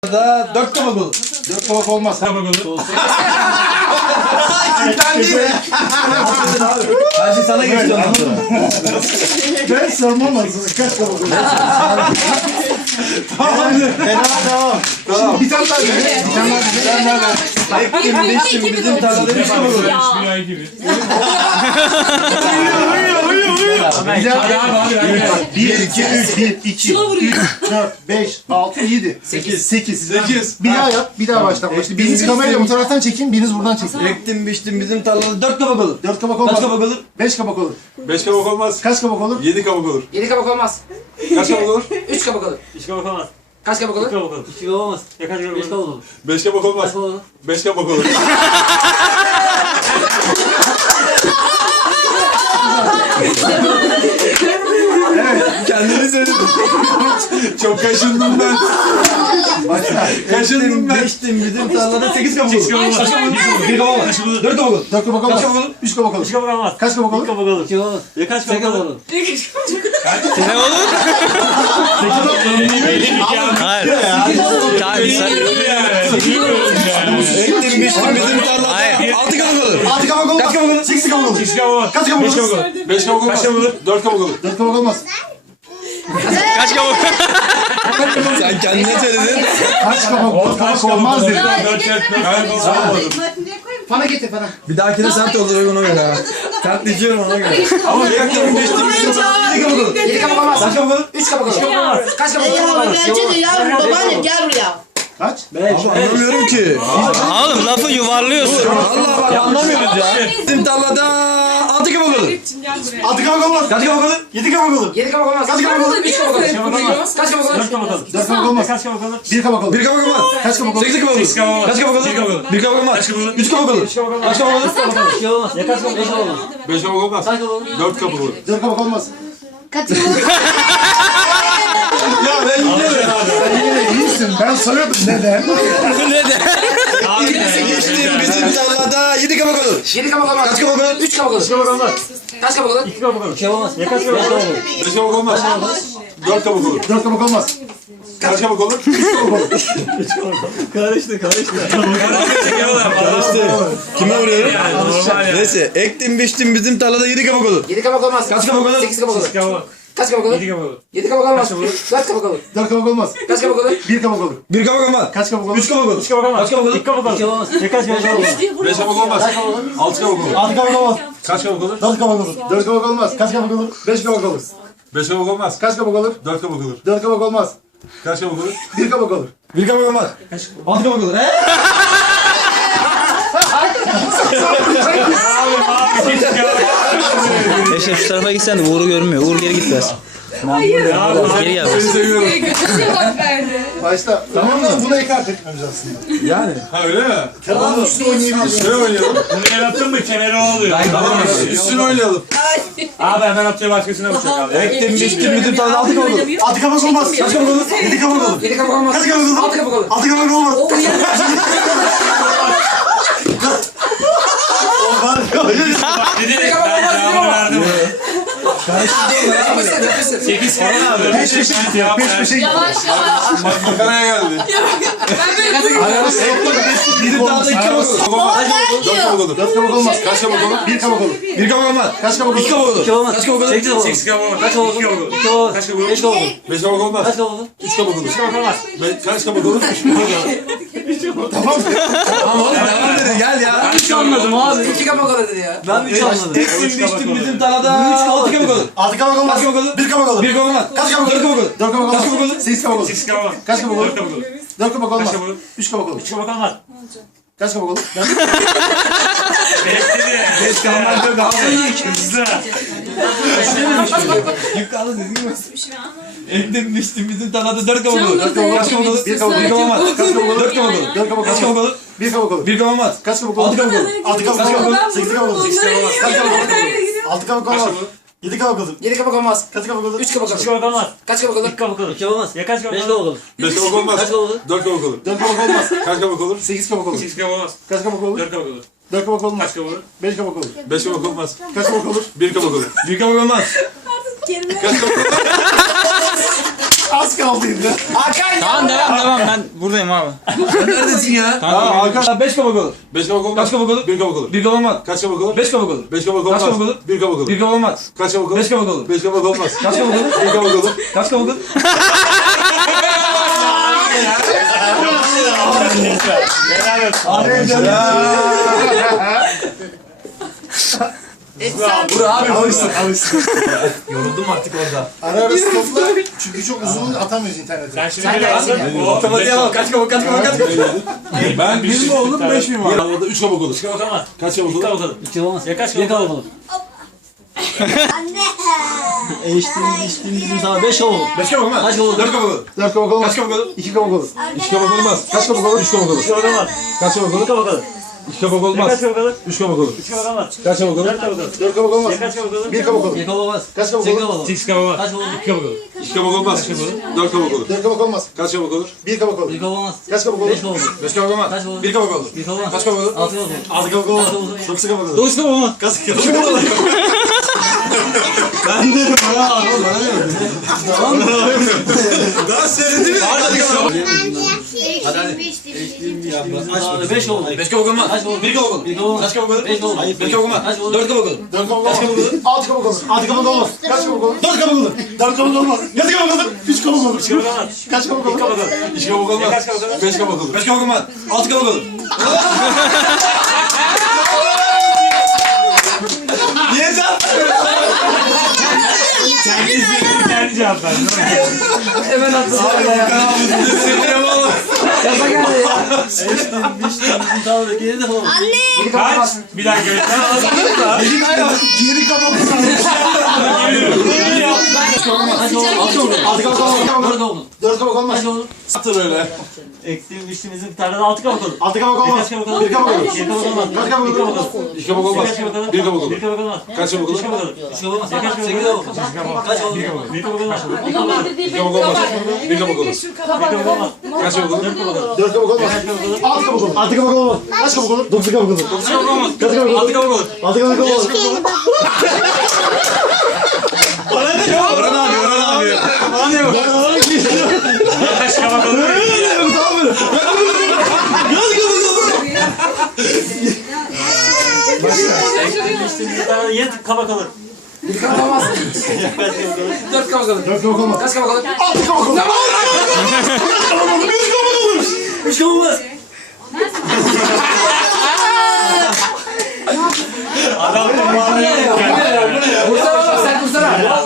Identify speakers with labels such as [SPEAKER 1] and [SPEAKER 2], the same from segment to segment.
[SPEAKER 1] tarlada 4 kabak olur.
[SPEAKER 2] 4 kabak olmaz.
[SPEAKER 3] Kabak olur.
[SPEAKER 1] Hacı sana geçti ondan sonra.
[SPEAKER 2] Ben sormam lazım. Kaç kabak olur? Tamam. Tamam. Bir tane daha ver. Bir tane daha ver.
[SPEAKER 1] Ektim biçtim bizim tarlada 3 kabak olur.
[SPEAKER 3] Bismillah gibi.
[SPEAKER 2] Bir, 2, 3, 1, 2, 3, 4, 5, 6, 7, 8. Bir daha yap, bir daha baştan başla. Biriniz kamerayla bu taraftan çekin, biriniz buradan çekin.
[SPEAKER 1] Ektim biçtim bizim tarlada 4 kabak olur.
[SPEAKER 2] 4 kabak
[SPEAKER 1] Kaç
[SPEAKER 2] olmaz.
[SPEAKER 1] kabak olur?
[SPEAKER 2] 5 kabak olur.
[SPEAKER 4] 5 kabak olmaz.
[SPEAKER 2] Kaç kabak olur?
[SPEAKER 4] 7 kabak olur.
[SPEAKER 5] 7 kabak olmaz.
[SPEAKER 4] Kaç kabak olur?
[SPEAKER 5] 3 kabak olur.
[SPEAKER 3] 3 kabak olmaz.
[SPEAKER 5] Kaç kabak
[SPEAKER 3] 2
[SPEAKER 5] olur?
[SPEAKER 3] kabak olur.
[SPEAKER 6] 2 olmaz.
[SPEAKER 3] Ya kaç kabak
[SPEAKER 6] 5
[SPEAKER 3] olur?
[SPEAKER 6] kabak olur.
[SPEAKER 4] 5 kabak olmaz.
[SPEAKER 6] Kaç kabak olur?
[SPEAKER 4] 5 kabak olur.
[SPEAKER 1] Kendini söyledin.
[SPEAKER 4] Çok kaşındım ben. Kaşındım ben.
[SPEAKER 1] Biçtim bizim tarlada 8 kabak olur.
[SPEAKER 3] 8 kabak olmaz.
[SPEAKER 1] 1 kabak olmaz. 4 kabak olur.
[SPEAKER 2] 4 kabak
[SPEAKER 1] Kaç
[SPEAKER 2] olmaz.
[SPEAKER 1] kabak olur?
[SPEAKER 2] 3 kabak olur.
[SPEAKER 3] 3 kabak olmaz.
[SPEAKER 2] Kaç kabak
[SPEAKER 3] 2
[SPEAKER 2] olur?
[SPEAKER 3] kabak olur.
[SPEAKER 6] 2 olmaz.
[SPEAKER 3] Ya kaç
[SPEAKER 6] 8
[SPEAKER 3] kabak
[SPEAKER 6] kabak
[SPEAKER 3] olur?
[SPEAKER 6] olur.
[SPEAKER 7] Ne olur? Hayır. Tamam sen.
[SPEAKER 1] Ektim biçtim bizim tarlada
[SPEAKER 7] Hayır.
[SPEAKER 1] 6 kabak olur.
[SPEAKER 2] 6 kabak olmaz.
[SPEAKER 1] Kaç kabak olur?
[SPEAKER 2] 8 kabak olur.
[SPEAKER 3] 8 kabak olmaz.
[SPEAKER 2] Kaç kabak
[SPEAKER 3] 5 kabak
[SPEAKER 2] olur?
[SPEAKER 3] olur.
[SPEAKER 4] 5 kabak olmaz.
[SPEAKER 3] Kaç kabak olur?
[SPEAKER 4] 4 kabak olur.
[SPEAKER 2] 4 kabak olmaz.
[SPEAKER 7] Kaç kabuk?
[SPEAKER 1] Sen kendine söyledin.
[SPEAKER 2] Kaç kabak olmaz dedi.
[SPEAKER 3] 4 kabak olmaz.
[SPEAKER 5] Bana getir bana.
[SPEAKER 1] Bir dahakine sert olur ona göre ha. Sert diyeceğim ona göre.
[SPEAKER 4] Ama
[SPEAKER 1] Ektim biçtim bizim tarlada 7 kabak olur.
[SPEAKER 5] 7 kabak olmaz.
[SPEAKER 1] Kaç kabak olur?
[SPEAKER 5] 3 kabak olur. Kaç kabak olur?
[SPEAKER 8] Bence de yavrum babaannem gel buraya.
[SPEAKER 2] Kaç?
[SPEAKER 1] Anlamıyorum ki.
[SPEAKER 7] Oğlum lafı yuvarlıyorsun.
[SPEAKER 1] Allah bak anlamıyoruz ya. Bizim tarlada 6 kabak olur.
[SPEAKER 2] 6 kabak olmaz.
[SPEAKER 1] Kaç kabak olur?
[SPEAKER 2] 7 kabak olur.
[SPEAKER 5] 7 kabak olmaz.
[SPEAKER 2] Kaç kabak olur?
[SPEAKER 5] 3 kabak olur. Kaç kabak olur?
[SPEAKER 3] 4 kabak olur.
[SPEAKER 2] 4 kabak olmaz.
[SPEAKER 3] Kaç kabak olur?
[SPEAKER 2] 1 kabak olur.
[SPEAKER 1] 1 kabak olmaz.
[SPEAKER 2] Kaç kabak olur?
[SPEAKER 1] 8 kabak olur.
[SPEAKER 3] 8 kabak olmaz.
[SPEAKER 1] Kaç kabak olur?
[SPEAKER 3] 1 kabak olur.
[SPEAKER 1] 1 kabak olmaz.
[SPEAKER 3] Kaç kabak olur?
[SPEAKER 1] 3 kabak olur.
[SPEAKER 3] 3 kabak olmaz.
[SPEAKER 1] Kaç kabak olur?
[SPEAKER 6] 2 olmaz. Ya kaç kabak 5 kabak olur.
[SPEAKER 4] 5 kabak olmaz.
[SPEAKER 6] Kaç kabak olur?
[SPEAKER 4] 4 kabak olur.
[SPEAKER 2] 4 kabak olmaz.
[SPEAKER 8] Kaç yıl oldu?
[SPEAKER 1] Ya ben gidiyorum.
[SPEAKER 2] İyisin. Ben soruyordum neden?
[SPEAKER 7] Ne de?
[SPEAKER 1] Geçtim bizim tarlada 7 kabak olur.
[SPEAKER 5] 7 kabak olmaz.
[SPEAKER 1] Kaç kabak olur?
[SPEAKER 5] 3 kabak olur.
[SPEAKER 3] 3 kabak olmaz.
[SPEAKER 5] Kaç kabak olur?
[SPEAKER 3] 2 kabak olur.
[SPEAKER 6] 2 olmaz.
[SPEAKER 3] Ya kaç kabak olur?
[SPEAKER 4] 5 kabak olmaz. 4 kabak olur.
[SPEAKER 2] 4 kabak olmaz.
[SPEAKER 4] Kaç kabak olur?
[SPEAKER 1] Karıştı.
[SPEAKER 3] Karıştı.
[SPEAKER 1] Kime vuruyorum?
[SPEAKER 3] Normal ya.
[SPEAKER 1] Neyse ektim biçtim bizim tarlada 7 kabak olur.
[SPEAKER 5] 7 kabak olmaz.
[SPEAKER 1] Kaç kabak olur?
[SPEAKER 5] 8 kabak olur.
[SPEAKER 3] 8 kabak olur.
[SPEAKER 5] Kaç kabak olur?
[SPEAKER 3] 7 kabak olur.
[SPEAKER 5] 7 kabak olmaz. 4 kabak olur.
[SPEAKER 2] 4 kabak olmaz.
[SPEAKER 5] Kaç kabak olur?
[SPEAKER 2] 1 kabak olur.
[SPEAKER 1] 1 kabak olmaz.
[SPEAKER 2] Kaç kabak olur?
[SPEAKER 1] 3 kabak olur.
[SPEAKER 3] 3 kabak olmaz.
[SPEAKER 1] Kaç kabak olur?
[SPEAKER 3] 2 kabak olur.
[SPEAKER 6] 2 olmaz.
[SPEAKER 3] Ya kaç kabak olur?
[SPEAKER 4] 5 kabak olmaz. 6 kabak olur.
[SPEAKER 2] 6 kabak olmaz.
[SPEAKER 4] Kaç kabak olur?
[SPEAKER 2] 4 kabak olur. 4 kabak olmaz. Kaç kabak olur? 5 kabak olur.
[SPEAKER 4] 5 kabak olmaz.
[SPEAKER 2] Kaç kabak olur?
[SPEAKER 4] 4 kabak olur.
[SPEAKER 2] 4 kabak olmaz.
[SPEAKER 4] Kaç kabak olur?
[SPEAKER 2] 1 kabak olur.
[SPEAKER 1] 1 kabak olmaz. 6 kabak olur.
[SPEAKER 7] Eşref şu tarafa gitsen de Uğur'u görmüyor. Uğur geri git biraz. Geri gel biraz.
[SPEAKER 4] Seni seviyorum.
[SPEAKER 2] Başta. Tamam da buna ekart etmemiz aslında.
[SPEAKER 1] Yani.
[SPEAKER 4] Ha öyle mi?
[SPEAKER 2] Tamam üstüne oynayabiliriz.
[SPEAKER 4] Üstüne oynayalım.
[SPEAKER 3] Bunu yarattın mı kenara oluyor.
[SPEAKER 4] Tamam üstüne oynayalım.
[SPEAKER 3] Abi hemen atıyor başkasına vuracak abi.
[SPEAKER 1] Ektim biçtim bizim tarlada 6 kabak olur.
[SPEAKER 2] 6 kabak olmaz. Kaç kabak olur? 7 kabak olur.
[SPEAKER 5] 7 kabak olmaz.
[SPEAKER 2] Kaç kabak olur?
[SPEAKER 5] 6 kabak olur.
[SPEAKER 2] 6 kabak olmaz.
[SPEAKER 3] Dedi ben cevabını verdim.
[SPEAKER 5] Yapıştır yapıştır.
[SPEAKER 3] 8 kabak abi.
[SPEAKER 2] Peş peşe gidiyor. Peş peşe gidiyor.
[SPEAKER 4] Makaraya geldi.
[SPEAKER 1] Bizim tarlada 2 kabak olur.
[SPEAKER 4] Olmaz. 4 kabak olur.
[SPEAKER 2] 4 kabak olmaz.
[SPEAKER 4] Kaç kabak olur?
[SPEAKER 2] 1 kabak olur.
[SPEAKER 1] 1 kabak olmaz.
[SPEAKER 2] Kaç kabak olur?
[SPEAKER 1] 2 kabak olur.
[SPEAKER 6] 2 olmaz.
[SPEAKER 1] Kaç kabak olur?
[SPEAKER 6] 8 kabak olur.
[SPEAKER 3] 8 kabak olmaz.
[SPEAKER 6] Kaç kabak olur?
[SPEAKER 3] 2 kabak olur.
[SPEAKER 6] 2 olmaz.
[SPEAKER 3] Kaç kabak olur?
[SPEAKER 6] 5 kabak olur.
[SPEAKER 4] 5 kabak olmaz.
[SPEAKER 6] Kaç kabak olur?
[SPEAKER 4] 3 kabak olur.
[SPEAKER 3] 3 kabak olmaz.
[SPEAKER 4] Kaç kabak olur?
[SPEAKER 1] Tamam oğlum devam edin gel ya.
[SPEAKER 6] 3 anladım abi.
[SPEAKER 5] 2 kabak olur dedi ya.
[SPEAKER 6] Ben 3 anladım.
[SPEAKER 1] Ektim biçtim bizim tarlada 6 kabak olur.
[SPEAKER 2] 6 kabak olmaz.
[SPEAKER 1] Kaç kabak olur?
[SPEAKER 2] 1 kabak olur.
[SPEAKER 9] 1 kabak olmaz.
[SPEAKER 2] Kaç kabak olur?
[SPEAKER 9] 4 kabak olur.
[SPEAKER 2] 4 kabak
[SPEAKER 9] Kaç kabak
[SPEAKER 2] olmaz.
[SPEAKER 9] olur?
[SPEAKER 2] 8 kabak olur.
[SPEAKER 3] 8 kabak olmaz.
[SPEAKER 2] Kaç kabak olur?
[SPEAKER 3] 4 kabak olur.
[SPEAKER 2] 4 kabak olmaz.
[SPEAKER 3] Kaç kabak olur?
[SPEAKER 2] 3 kabak olur.
[SPEAKER 3] 3 kabak olmaz.
[SPEAKER 2] Kaç kabak olur?
[SPEAKER 3] Bekledi.
[SPEAKER 1] Geç kalmak yok abi.
[SPEAKER 3] Hızlı.
[SPEAKER 1] Yukarıda dedin mi? Ektim biçtim bizim tarlada 4 kabak olur.
[SPEAKER 2] 4 kabak olur.
[SPEAKER 1] Kaç kabak olur?
[SPEAKER 2] 1 kabak olur.
[SPEAKER 1] 1 kabak olmaz.
[SPEAKER 2] Kaç kabak olur?
[SPEAKER 1] 4 kabak olur.
[SPEAKER 2] 4 kabak
[SPEAKER 1] Kaç kabak
[SPEAKER 2] olur.
[SPEAKER 1] olur?
[SPEAKER 2] 1 kabak olur.
[SPEAKER 1] 1 kabak olmaz.
[SPEAKER 2] Kaç kabak olur?
[SPEAKER 1] 6 kabak olur.
[SPEAKER 2] 6 kabak
[SPEAKER 1] Kaç kabak
[SPEAKER 2] olur.
[SPEAKER 1] olur?
[SPEAKER 2] 8 kabak olur. 8 kabak olur. Kaç kabak olur? 6 kabak olmaz. 7 kabak olur.
[SPEAKER 5] 7 kabak olmaz.
[SPEAKER 2] Kaç kabak olur?
[SPEAKER 5] 3 kabak
[SPEAKER 3] 3
[SPEAKER 5] olur.
[SPEAKER 3] kabak olmaz.
[SPEAKER 5] Kaç kabak olur?
[SPEAKER 3] 2 kabak olur.
[SPEAKER 6] 2 olmaz.
[SPEAKER 3] Ya kaç kabak
[SPEAKER 6] 5
[SPEAKER 3] olur?
[SPEAKER 6] kabak olur.
[SPEAKER 4] 5 kabak olmaz.
[SPEAKER 6] Kaç kabak olur?
[SPEAKER 4] 4 kabak olur.
[SPEAKER 2] 4 kabak olmaz.
[SPEAKER 4] Kaç kabak olur?
[SPEAKER 2] 8 kabak olur.
[SPEAKER 3] 8 kabak olmaz.
[SPEAKER 2] Kaç kabak olur?
[SPEAKER 3] 4 kabak olur.
[SPEAKER 2] 4 kabak olmaz.
[SPEAKER 3] Kaç kabak olur?
[SPEAKER 2] 5 kabak olur.
[SPEAKER 4] 5 kabak olmaz.
[SPEAKER 2] Kaç kabak olur?
[SPEAKER 4] 1 kabak olur.
[SPEAKER 1] 1 kabak olmaz.
[SPEAKER 4] Kaç kabak olur?
[SPEAKER 2] Az kaldıydı.
[SPEAKER 7] Tamam devam ben buradayım abi.
[SPEAKER 1] Neredesin ya?
[SPEAKER 4] Aa Hakan.
[SPEAKER 1] 5 kabak olur.
[SPEAKER 4] 5 kabak olmaz.
[SPEAKER 1] Kaç kabak olur?
[SPEAKER 4] 1 kabak olur.
[SPEAKER 1] 1 kabak olmaz.
[SPEAKER 4] Kaç kabak olur?
[SPEAKER 1] 5 kabak olur.
[SPEAKER 4] 5 kabak
[SPEAKER 1] Kaç
[SPEAKER 4] olmaz.
[SPEAKER 1] kabak olur?
[SPEAKER 4] 1 kabak olur.
[SPEAKER 1] 1 kabak olmaz.
[SPEAKER 4] Kaç kabak olur?
[SPEAKER 1] 5 kabak olur.
[SPEAKER 4] 5 kabak olmaz.
[SPEAKER 1] Kaç kabak olur?
[SPEAKER 4] 1 kabak olur.
[SPEAKER 1] Kaç kabak olur?
[SPEAKER 2] Vur abi alışsın. Yoruldum artık orada. Ara ara stopla. Çünkü çok uzun atamıyoruz internete.
[SPEAKER 3] Sen şimdi böyle aldın.
[SPEAKER 1] Otomatiğe bak. Kaç kabak kaç kabak kaç kabak.
[SPEAKER 4] Ben 1 mi oldum 5 mi var? Arada 3 kabak olur.
[SPEAKER 3] Kabak olmaz.
[SPEAKER 4] Kaç kabak olur?
[SPEAKER 3] Kabak olur.
[SPEAKER 6] İki olmaz.
[SPEAKER 3] Ya kaç
[SPEAKER 6] Bir
[SPEAKER 3] kabak
[SPEAKER 6] kabak
[SPEAKER 3] olur?
[SPEAKER 6] olur. İçtiğimiz sana 5 olur.
[SPEAKER 1] 5 kabak olmaz.
[SPEAKER 6] Kaç kabak olur?
[SPEAKER 1] 4 kabak olur.
[SPEAKER 2] 4 kabak olmaz.
[SPEAKER 1] Kaç kabak olur?
[SPEAKER 2] 2 kabak olur.
[SPEAKER 1] 2 kabak olmaz.
[SPEAKER 2] Kaç kabak olur? 3 kabak olur.
[SPEAKER 3] Kabak olmaz.
[SPEAKER 1] Kaç kabak olur?
[SPEAKER 3] Kabak olur.
[SPEAKER 1] 2 kabak
[SPEAKER 3] Ya
[SPEAKER 1] olmaz.
[SPEAKER 3] kaç kabak olur?
[SPEAKER 1] 3 kabak olur.
[SPEAKER 3] 3 kabak olmaz.
[SPEAKER 1] Kaç kabak olur?
[SPEAKER 3] 4 kabak olur.
[SPEAKER 2] 4 kabak olmaz.
[SPEAKER 3] Ya kaç kabak olur?
[SPEAKER 2] 1 kabak olur.
[SPEAKER 6] Bir kabak olmaz.
[SPEAKER 2] Kaç kabak
[SPEAKER 6] Sekiz
[SPEAKER 2] olur?
[SPEAKER 6] kabak olur.
[SPEAKER 3] 8 kabak olmaz.
[SPEAKER 6] Kaç kabak olur?
[SPEAKER 3] 2 kabak olur.
[SPEAKER 4] 2 kabak olmaz. 4 kabak olur.
[SPEAKER 2] 4 kabak olmaz.
[SPEAKER 4] Kaç kabak olur?
[SPEAKER 2] 1 kabak olur.
[SPEAKER 6] Bir kabak olmaz.
[SPEAKER 2] Kaç kabak olur?
[SPEAKER 6] 5 kabak olur.
[SPEAKER 1] 5 kabak olmaz.
[SPEAKER 6] Kaç kabak olur?
[SPEAKER 1] 1 kabak olur.
[SPEAKER 6] Bir kabak olmaz.
[SPEAKER 1] Kaç kabak olur?
[SPEAKER 6] 6 kabak olur.
[SPEAKER 1] 6 kabak olmaz.
[SPEAKER 2] 9 kabak olur.
[SPEAKER 1] 9 kabak olmaz. Kaç kabak olur? Ben dedim bana daha söyledi mi? Hadi hadi.
[SPEAKER 6] 5 olur.
[SPEAKER 1] 5 kabak olmaz.
[SPEAKER 6] Kaç kabak olur?
[SPEAKER 1] 1 kabak olur.
[SPEAKER 6] Bir kabak olmaz.
[SPEAKER 1] Kaç kabak olur?
[SPEAKER 6] 5 kabak olur.
[SPEAKER 1] 5 kabak olmaz.
[SPEAKER 6] Kaç kabak olur?
[SPEAKER 1] 4 kabak olur.
[SPEAKER 2] 4 kabak olmaz. 6 kabak olur. 6 kabak olmaz. Kaç kabak olur? 4 kabak olur. 4 kabak olmaz. Kaç kabak olur? 3 kabak olur.
[SPEAKER 3] 3 kabak olmaz.
[SPEAKER 2] Kaç kabak olur?
[SPEAKER 4] 2 kabak olmaz. 5 kabak olur.
[SPEAKER 1] 5 kabak olmaz. 6 kabak olur. Niye cevap
[SPEAKER 3] Kendi cevap verdin.
[SPEAKER 5] Hemen atlasın ya. Yaza geldi ya.
[SPEAKER 6] Geri de olur.
[SPEAKER 5] Bir kabak
[SPEAKER 3] Kaç?
[SPEAKER 5] olmaz.
[SPEAKER 3] Bir dakika.
[SPEAKER 2] Geri kabak olur.
[SPEAKER 6] Kaç olur?
[SPEAKER 2] 6 kabak olmaz.
[SPEAKER 6] 4 kabak olur.
[SPEAKER 2] 4 kabak olmaz.
[SPEAKER 6] Kaç olur?
[SPEAKER 4] Atır öyle.
[SPEAKER 3] Ektiğim biçtiğimizin bir tane de 6 kabak olur.
[SPEAKER 2] 6 kabak olmaz.
[SPEAKER 3] Kaç kabak olur?
[SPEAKER 2] 1 kabak olur.
[SPEAKER 3] 1 kabak olmaz.
[SPEAKER 2] Kaç kabak olur?
[SPEAKER 4] 2 kabak olmaz.
[SPEAKER 3] Kaç kabak olur?
[SPEAKER 4] 1 kabak olur.
[SPEAKER 3] 1 kabak olmaz.
[SPEAKER 4] Kaç kabak olur?
[SPEAKER 3] 3 kabak olur.
[SPEAKER 6] 3 kabak olmaz.
[SPEAKER 3] Ya kaç kabak
[SPEAKER 6] 8
[SPEAKER 3] olur?
[SPEAKER 6] kabak olur. Kaç olur?
[SPEAKER 3] 1 kabak olmaz.
[SPEAKER 4] 2 kabak olmaz. 1 kabak olur.
[SPEAKER 3] 1 kabak olmaz.
[SPEAKER 4] Kaç kabak olur?
[SPEAKER 3] 4 kabak olur.
[SPEAKER 2] 4 kabak olmaz. 6 kabak olur. 6 kabak olmaz. Kaç kabak olur? 9 kabak olur.
[SPEAKER 1] 9 kabak olmaz.
[SPEAKER 2] Kaç kabak olur?
[SPEAKER 1] 6 kabak olur.
[SPEAKER 2] 6 kabak olmaz.
[SPEAKER 1] Orhan abi, Orhan abi.
[SPEAKER 3] Ya kaç kabak olur? Biçtiğimizin bir tane de 7 kabak olur.
[SPEAKER 5] Bir kabak olmaz. 4 kabak olur.
[SPEAKER 2] 4 kabak olmaz.
[SPEAKER 5] Kaç kabak olur?
[SPEAKER 2] 6 kabak olur.
[SPEAKER 6] 3 kabak olmaz.
[SPEAKER 3] Adam tırmanıyor.
[SPEAKER 5] Vursana oğlum sen vursana.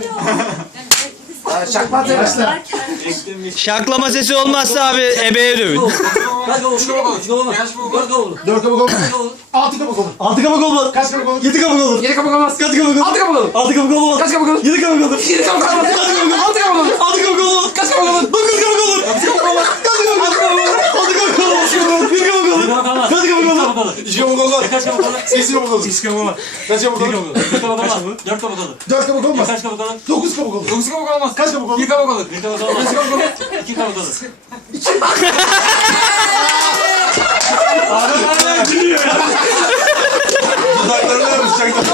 [SPEAKER 5] Çakma atıyor.
[SPEAKER 7] Şaklama sesi olmazsa abi ebeye dövün.
[SPEAKER 6] Kaç kabak olur? 3 kabak olur. 3 kabak olmaz. 4 kabak olur.
[SPEAKER 2] 4 kabak olmaz. 6 kabak olur. 6 kabak olmaz. Kaç kabak olur? 7 kabak olur.
[SPEAKER 5] 7 kabak olmaz.
[SPEAKER 2] Kaç kabak olur?
[SPEAKER 5] 6 kabak olur.
[SPEAKER 2] 6 kabak olmaz.
[SPEAKER 5] Kaç kabak olur?
[SPEAKER 2] 7 kabak olur.
[SPEAKER 5] 7 kabak olmaz. 6 kabak olur.
[SPEAKER 2] 6 kabak olmaz.
[SPEAKER 5] Kaç kabak olur?
[SPEAKER 2] 9 kabak olur. 6 kabak olmaz. Kaç kabak olur? 6 kabak olur. 1 kabak olur.
[SPEAKER 3] 1 kabak olmaz.
[SPEAKER 2] Kaç kabak
[SPEAKER 3] 3
[SPEAKER 2] olur?
[SPEAKER 3] kabak olur.
[SPEAKER 4] 2 kabak olmaz.
[SPEAKER 3] Kaç kabak olur?
[SPEAKER 4] 8 kabak olur.
[SPEAKER 3] 8 kabak olmaz.
[SPEAKER 4] Kaç kabak
[SPEAKER 3] 1
[SPEAKER 4] olur?
[SPEAKER 3] kabak olur. 1 kabak olmaz. 4 kabak olur.
[SPEAKER 2] 4 kabak olmaz.
[SPEAKER 3] Kaç kabak olur?
[SPEAKER 2] 9 kabak olur.
[SPEAKER 1] 9 kabak olmaz.
[SPEAKER 2] Kaç kabak olur?
[SPEAKER 1] 1 kabak olur.
[SPEAKER 3] 1 kabak olmaz. 2 kabak olur.
[SPEAKER 4] Dudaklarını yapışacaklar.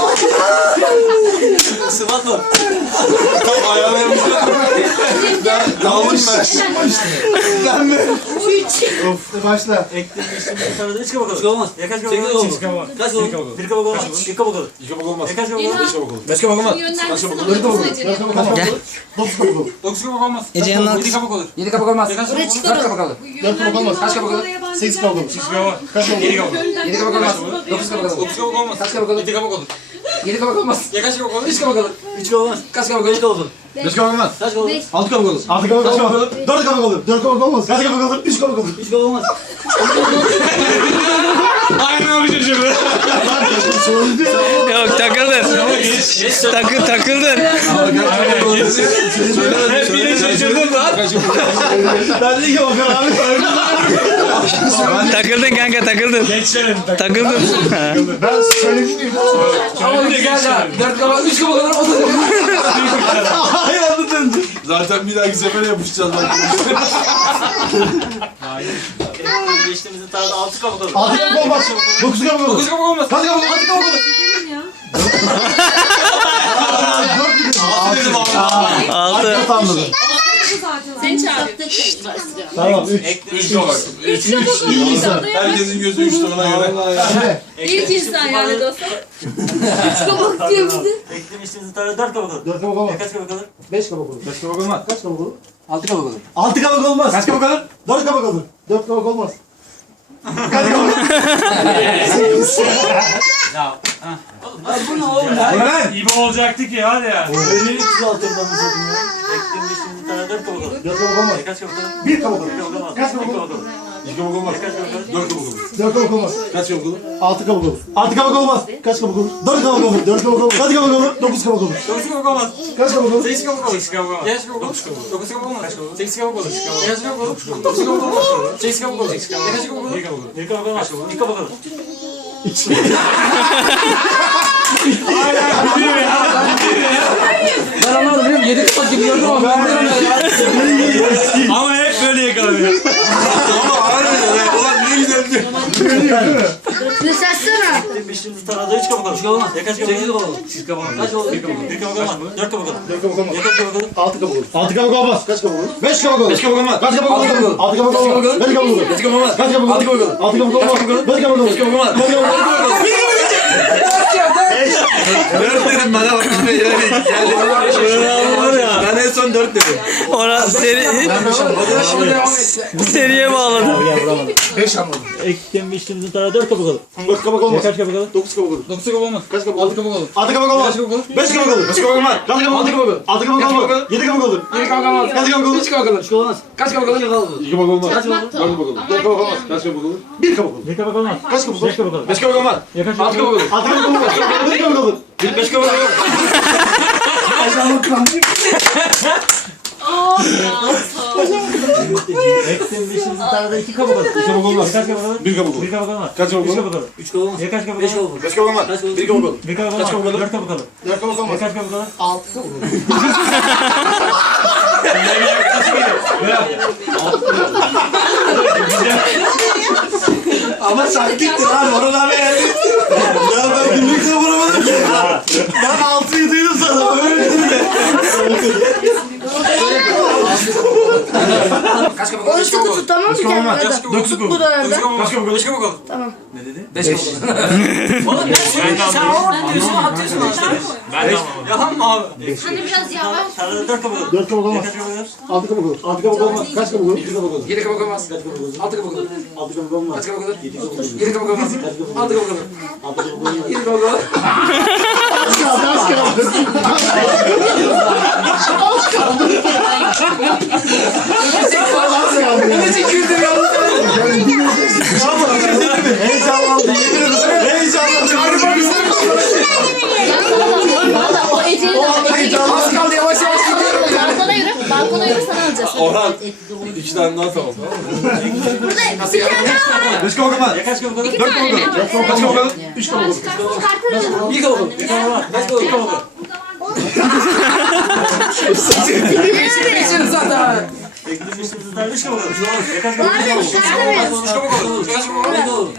[SPEAKER 6] Sıvat mı?
[SPEAKER 4] Tam ayağını yapışacaklar. Dalmış ben.
[SPEAKER 2] Of başla.
[SPEAKER 3] Ektiğim biçtiğimizin bir tane de 3 kabak olur.
[SPEAKER 6] 3 kabak olmaz.
[SPEAKER 3] Ya kaç kabak
[SPEAKER 6] 8
[SPEAKER 3] olur?
[SPEAKER 6] kabak
[SPEAKER 3] 8 kabak
[SPEAKER 6] olur.
[SPEAKER 3] olur.
[SPEAKER 6] Kaç olur?
[SPEAKER 3] 1 kabak olmaz. 1 kabak olur.
[SPEAKER 4] 2 kabak olmaz.
[SPEAKER 3] Ya kaç kabak olur?
[SPEAKER 4] 5 kabak olur.
[SPEAKER 1] 5 kabak olmaz.
[SPEAKER 2] 4 kabak olur. 4 kabak olmaz. 9 kabak olur.
[SPEAKER 1] 9 kabak olmaz.
[SPEAKER 7] Ece yanına
[SPEAKER 1] 7 kabak olur.
[SPEAKER 5] 7 kabak olmaz. 4 kabak olur.
[SPEAKER 2] 4 kabak olmaz.
[SPEAKER 5] Kaç kabak olur?
[SPEAKER 2] 8 kabak olur.
[SPEAKER 3] 8 kabak olur.
[SPEAKER 2] Kaç kabak olur?
[SPEAKER 3] 7 kabak olur.
[SPEAKER 5] 7 kabak olmaz. 9 kabak olur.
[SPEAKER 1] 9 kabak olmaz.
[SPEAKER 5] Kaç kabak olur?
[SPEAKER 1] 7 kabak olur.
[SPEAKER 5] 7 kabak olmaz.
[SPEAKER 1] Ya kaç kabak olur?
[SPEAKER 5] 3 kabak olur.
[SPEAKER 6] 3 kabak olmaz.
[SPEAKER 5] Kaç kabak
[SPEAKER 6] 5
[SPEAKER 5] olur?
[SPEAKER 6] kabak olur.
[SPEAKER 1] 5 kabak olmaz.
[SPEAKER 6] Kaç kabak olur?
[SPEAKER 1] 6 kabak olur.
[SPEAKER 2] 6 kabak olur. 4 kabak olur. 4 kabak olmaz. Kaç kabak olur? 3 kabak olur.
[SPEAKER 6] 3 kabak olmaz.
[SPEAKER 3] Aynen abi şaşırdı.
[SPEAKER 7] Yok takıldın. Takıldın.
[SPEAKER 3] Hep bile şaşırdın lan.
[SPEAKER 2] Ben de iyi bakıyorum abi.
[SPEAKER 7] Takıldın kanka takıldın.
[SPEAKER 3] Gençlerin
[SPEAKER 7] Takıldın.
[SPEAKER 2] Ben söyledim miyim?
[SPEAKER 5] Ama güzel ya. 4 kabak 3 kabak olur. O da değil.
[SPEAKER 2] Hayır anladın.
[SPEAKER 4] Zaten bir dahaki sefere yapışacağız.
[SPEAKER 3] geçtiğimizin tarzı 6 kabak olur.
[SPEAKER 2] 6 kabak olmaz. 9 kabak olur.
[SPEAKER 1] 9 kabak olmaz.
[SPEAKER 2] Kaç kabak olur? 6 kabak olur.
[SPEAKER 7] 6.
[SPEAKER 8] Seni çağırıyor.
[SPEAKER 2] Tamam
[SPEAKER 4] 3 kabak.
[SPEAKER 1] 3 kabak oldu.
[SPEAKER 4] Herkesin gözü 3'tü ona göre.
[SPEAKER 1] İlk insan yani dostum. 3 kabak diyor bir de.
[SPEAKER 3] Eklemişsiniz tarla 4 kabak olur.
[SPEAKER 2] 4 kabak olmaz.
[SPEAKER 3] Kaç kabak olur?
[SPEAKER 2] 5 kabak olur.
[SPEAKER 4] 5 kabak olmaz.
[SPEAKER 2] Kaç kabak olur?
[SPEAKER 6] 6 kabak olur.
[SPEAKER 2] 6 kabak olmaz.
[SPEAKER 4] Kaç kabak olur?
[SPEAKER 2] 4 kabak olur. 4 kabak olmaz. Kaç kabak olur? 8.
[SPEAKER 6] Bu ne oğlum ya?
[SPEAKER 4] Lan!
[SPEAKER 3] İyi olacaktı ki hadi ya.
[SPEAKER 6] Öyle 306 'dan satın ya.
[SPEAKER 3] Eklemişiniz tarla 4 kabak olur.
[SPEAKER 2] 4 kabak olmaz.
[SPEAKER 3] Kaç kabak olur?
[SPEAKER 2] 1 kabak olur.
[SPEAKER 3] Bir kabak olmaz.
[SPEAKER 2] Kaç
[SPEAKER 3] Bir
[SPEAKER 2] kabak
[SPEAKER 3] kabak
[SPEAKER 2] olur?
[SPEAKER 3] olur.
[SPEAKER 4] 2 kabak olmaz.
[SPEAKER 3] Kaç kabak olur?
[SPEAKER 4] 4 kabak olur.
[SPEAKER 2] 4 kabak olmaz.
[SPEAKER 4] Kaç kabak olur?
[SPEAKER 2] 6 kabak olur. 6 kabak olmaz. Kaç kabak olur? 4 kabak olur. 4 kabak olur. Kaç kabak olur? 9 kabak olur.
[SPEAKER 3] 9 kabak olmaz.
[SPEAKER 2] Kaç kabak olur?
[SPEAKER 3] 8 kabak olur. 8 kabak olmaz. 9 kabak olur. 9 kabak olmaz. 8 kabak olur. 8 kabak olur. 9 kabak olmaz. 8 kabak olur. 8 kabak olur. 1 kabak olur. 1 kabak olmaz. 1 kabak olur.
[SPEAKER 6] Ben anlamadım biliyor musun? 7 kabak gibi gördüm ama ben de ya.
[SPEAKER 3] Ama hep böyle yakalanıyor.
[SPEAKER 4] Ama harbiden ya. Ulan ne güzeldi.
[SPEAKER 8] Göstersene.
[SPEAKER 3] Eklemişiniz tarlada 3 kabak olur.
[SPEAKER 6] 3 kabak olmaz.
[SPEAKER 3] Kaç kabak
[SPEAKER 6] 8
[SPEAKER 3] olur?
[SPEAKER 6] kabak olur.
[SPEAKER 3] 8 kabak olmaz.
[SPEAKER 6] Kaç olur?
[SPEAKER 3] 1 kabak olmaz. 4 kabak olur.
[SPEAKER 2] 4 kabak olmaz.
[SPEAKER 3] Kaç kabak olur?
[SPEAKER 2] 6 kabak olur. 6 kabak olmaz. Kaç kabak olur? 5 kabak olur.
[SPEAKER 4] 5 kabak olmaz.
[SPEAKER 2] Kaç kabak olur? 6 kabak olur. 5 kabak olur.
[SPEAKER 6] 5 kabak olmaz.
[SPEAKER 2] Kaç kabak olur?
[SPEAKER 6] 6 kabak olur.
[SPEAKER 2] 6 kabak olmaz. 5 kabak olur.
[SPEAKER 6] 5 kabak olmaz.
[SPEAKER 2] 4 kabak olur.
[SPEAKER 4] 4 dedim bana bak. Ben en son 4 dedim.
[SPEAKER 7] Ona seriye bağladı.
[SPEAKER 2] 5 anladım.
[SPEAKER 3] Eklemişiniz tarlada 4 kabak olur.
[SPEAKER 2] 4 kabak olmaz.
[SPEAKER 3] Kaç kabak olur?
[SPEAKER 2] 9 kabak olur.
[SPEAKER 6] 9 kabak olmaz.
[SPEAKER 2] Kaç kabak
[SPEAKER 6] 6
[SPEAKER 2] olur?
[SPEAKER 6] kabak olur.
[SPEAKER 2] 6 kabak olmaz.
[SPEAKER 6] Kaç kabak olur?
[SPEAKER 2] 5 kabak olur.
[SPEAKER 4] 5 kabak olmaz.
[SPEAKER 2] Kaç kabak olur?
[SPEAKER 6] 6 kabak olur.
[SPEAKER 2] 6 kabak olmaz. 7 kabak olur.
[SPEAKER 6] 7 kabak olmaz.
[SPEAKER 2] Kaç kabak olur?
[SPEAKER 6] 3 kabak olur. 3 kabak olmaz. Kaç kabak olur? 2 kabak olur.
[SPEAKER 4] 2 kabak olmaz.
[SPEAKER 8] Kaç
[SPEAKER 4] 4 kabak olur.
[SPEAKER 2] 4 kabak olmaz.
[SPEAKER 4] Kaç kabak olur?
[SPEAKER 2] 1 kabak olur.
[SPEAKER 3] 1 kabak olmaz.
[SPEAKER 2] Kaç kabak olur?
[SPEAKER 3] 5 kabak olur.
[SPEAKER 4] 5 kabak olmaz.
[SPEAKER 2] 6 kabak olur. 6 kabak olmaz. 1 kabak olur.
[SPEAKER 4] 5 kabak olur.
[SPEAKER 3] Eklemişiniz tarlada 2 kabak olur.
[SPEAKER 4] 2 kabak olmaz.
[SPEAKER 3] Kaç kabak olur?
[SPEAKER 4] 1 kabak olur.
[SPEAKER 3] 1 kabak olmaz.
[SPEAKER 4] Kaç kabak
[SPEAKER 3] 3
[SPEAKER 4] olur?
[SPEAKER 3] kabak olur.
[SPEAKER 6] 3 kabak olmaz.
[SPEAKER 3] Kaç kabak
[SPEAKER 6] 5 kabak
[SPEAKER 3] olur?
[SPEAKER 6] olur.
[SPEAKER 4] 5 kabak olmaz. 1 kabak olur.
[SPEAKER 3] 1 kabak olmaz. 4 kabak olur.
[SPEAKER 2] 4 kabak olmaz.
[SPEAKER 3] Kaç kabak olur?
[SPEAKER 2] 6 kabak olur.
[SPEAKER 4] Ama sakindir abi. Oralar beğendi. Ya ben gümrükle vuramadım ki. Ben 6'yı duydum sana. Öyle dedim ya.
[SPEAKER 6] Kaç kabak olur?
[SPEAKER 8] Onu
[SPEAKER 6] 5 kabak
[SPEAKER 8] sıkı
[SPEAKER 6] olur.
[SPEAKER 8] tut tamam mı kendine?
[SPEAKER 4] Kaç kabak olur?
[SPEAKER 8] Tut bu dönemde.
[SPEAKER 4] Kaç kabak olur?
[SPEAKER 6] 5 kabak olur.
[SPEAKER 8] Tamam.
[SPEAKER 6] 5 kabak olur. Oğlum sen oradan diyorsun atıyorsun aşağıya.
[SPEAKER 3] Ben de
[SPEAKER 6] Yalan mı abi?
[SPEAKER 8] Hani biraz yavaş.
[SPEAKER 3] tarlada 4 kabak olur.
[SPEAKER 2] 4 kabak olmaz.
[SPEAKER 3] Kaç kabak olur?
[SPEAKER 2] 6 kabak olur. 6 kabak olmaz. Kaç kabak olur? 1 kabak olur.
[SPEAKER 6] 7 kabak olmaz. 6 kabak olur.
[SPEAKER 2] 6 kabak olmaz.
[SPEAKER 6] Kaç kabak olur? 7 kabak olmaz. 6 kabak olur. 7 kabak olur. Ne çekiyorsun ya?
[SPEAKER 2] Heyecanlandım. Yemin ederim. Heyecanlandım.
[SPEAKER 8] Valla o Ece'yi de
[SPEAKER 6] Az kaldı yavaş yavaş gidiyorum ya.
[SPEAKER 8] balkona yürü. Balkona yürü sana alacağız.
[SPEAKER 4] Orhan. 2 tane daha tamam.
[SPEAKER 8] Burada bir tane daha var.
[SPEAKER 4] 5 kabak olmaz.
[SPEAKER 3] Kaç kabak olur?
[SPEAKER 8] 2 tane.
[SPEAKER 4] Kaç kabak olur?
[SPEAKER 2] 3 kabak olur.
[SPEAKER 8] Çıkartırız.
[SPEAKER 6] 1 kabak olur. Kaç kabak olur? Geçiriz zaten.
[SPEAKER 3] Eklemişiniz tarlada 3 kabak olur. Kaç kabak olur?
[SPEAKER 8] Abi çıkartırız.
[SPEAKER 6] 3 kabak olur. Kaç kabak olur?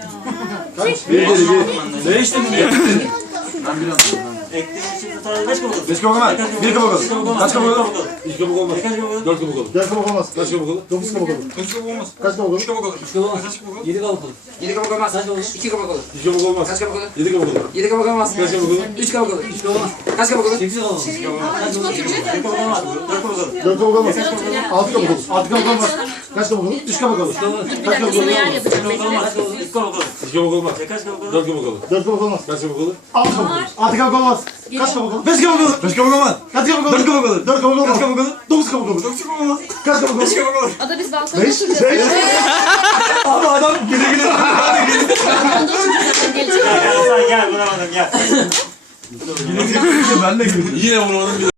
[SPEAKER 3] 5 dedim ya. Eklemişiniz tarlada 5 kabak olur.
[SPEAKER 4] 5 kabak olmaz. 1 kabak olur. Kaç kabak olur? 2 kabak olmaz.
[SPEAKER 3] Kaç kabak olur?
[SPEAKER 4] 4 kabak olur.
[SPEAKER 2] 4 kabak olmaz.
[SPEAKER 4] Kaç kabak olur?
[SPEAKER 2] 9 kabak olur.
[SPEAKER 4] 9 kabak olmaz.
[SPEAKER 2] Kaç kabak olur?
[SPEAKER 4] 3 kabak olur.
[SPEAKER 6] 3 kabak olmaz. 7 kabak olur. 7 kabak olmaz. 2 kabak olur.
[SPEAKER 4] 2 kabak olmaz.
[SPEAKER 6] Kaç kabak olur?
[SPEAKER 4] 7 kabak olur.
[SPEAKER 6] 7 kabak olmaz.
[SPEAKER 4] Kaç kabak olur?
[SPEAKER 6] 3 kabak olur. 3 kabak olmaz. Kaç kabak olur? 8 kabak olur.
[SPEAKER 3] 1 kabak olmaz. 4 kabak olur.
[SPEAKER 2] 4 kabak olmaz. 6 kabak olur. 6 kabak olmaz. Kaç kabak olur? 3 kabak olur.
[SPEAKER 8] Bir dakika sana yer yapacağım.
[SPEAKER 3] Kabak olmaz. 3 kabak olur.
[SPEAKER 4] 2 kabak olmaz.
[SPEAKER 3] Kaç kabak olur?
[SPEAKER 4] 4 kabak olur.
[SPEAKER 2] 4 kabak olmaz.
[SPEAKER 4] Kaç kabak olur?
[SPEAKER 2] 6 kabak olur. 6 kabak olmaz. Kaç kabak olur?
[SPEAKER 4] 5 kabak olur. 5 kabak olmaz.
[SPEAKER 2] Kaç kabak olur?
[SPEAKER 4] 4 kabak olur.
[SPEAKER 2] 4 kabak olmaz.
[SPEAKER 4] Kaç kabak olur?
[SPEAKER 2] 9 kabak olur.
[SPEAKER 4] 9 kabak olmaz.
[SPEAKER 2] Kaç kabak olur?
[SPEAKER 4] 5 kabak olur.
[SPEAKER 1] O da biz balkonda
[SPEAKER 2] 5. 5.
[SPEAKER 1] oturacağız.
[SPEAKER 4] Abi adam güle güle. Hadi güle.
[SPEAKER 1] Balkonda oturacağız. Gelecek.
[SPEAKER 3] Gel sen gel vuramadın gel.
[SPEAKER 4] Ben de güldüm. Yine vurmadım bir